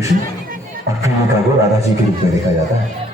प्रेमिका को राधा जी के रूप में देखा जाता है।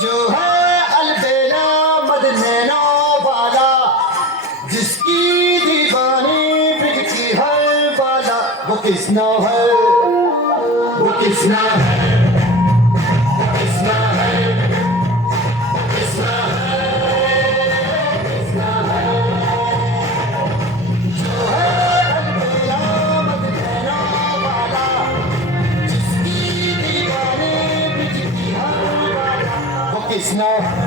जो है अलबेला मदनैना वाला, जिसकी दीवानी बिकती है वाला, वो किसना है, वो किसना है, वो किसना है, वो किसना है, किसना है। जो है अलबेला मदनैना वाला, जिसकी दीवानी बिकती है वाला, वो किसना है,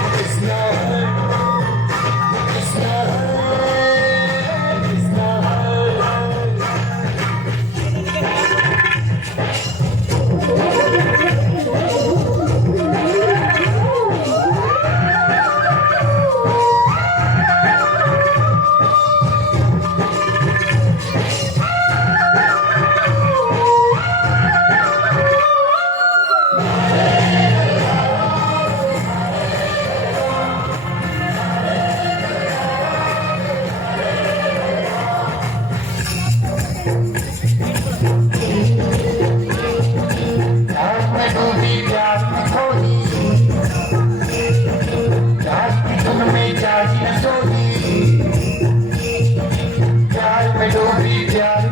वो किसना है, वो किसना है, किसना है। प्यार में डूबी प्यार में खोई, प्यार की धुन में जागी न सोई, प्यार में डूबी प्यार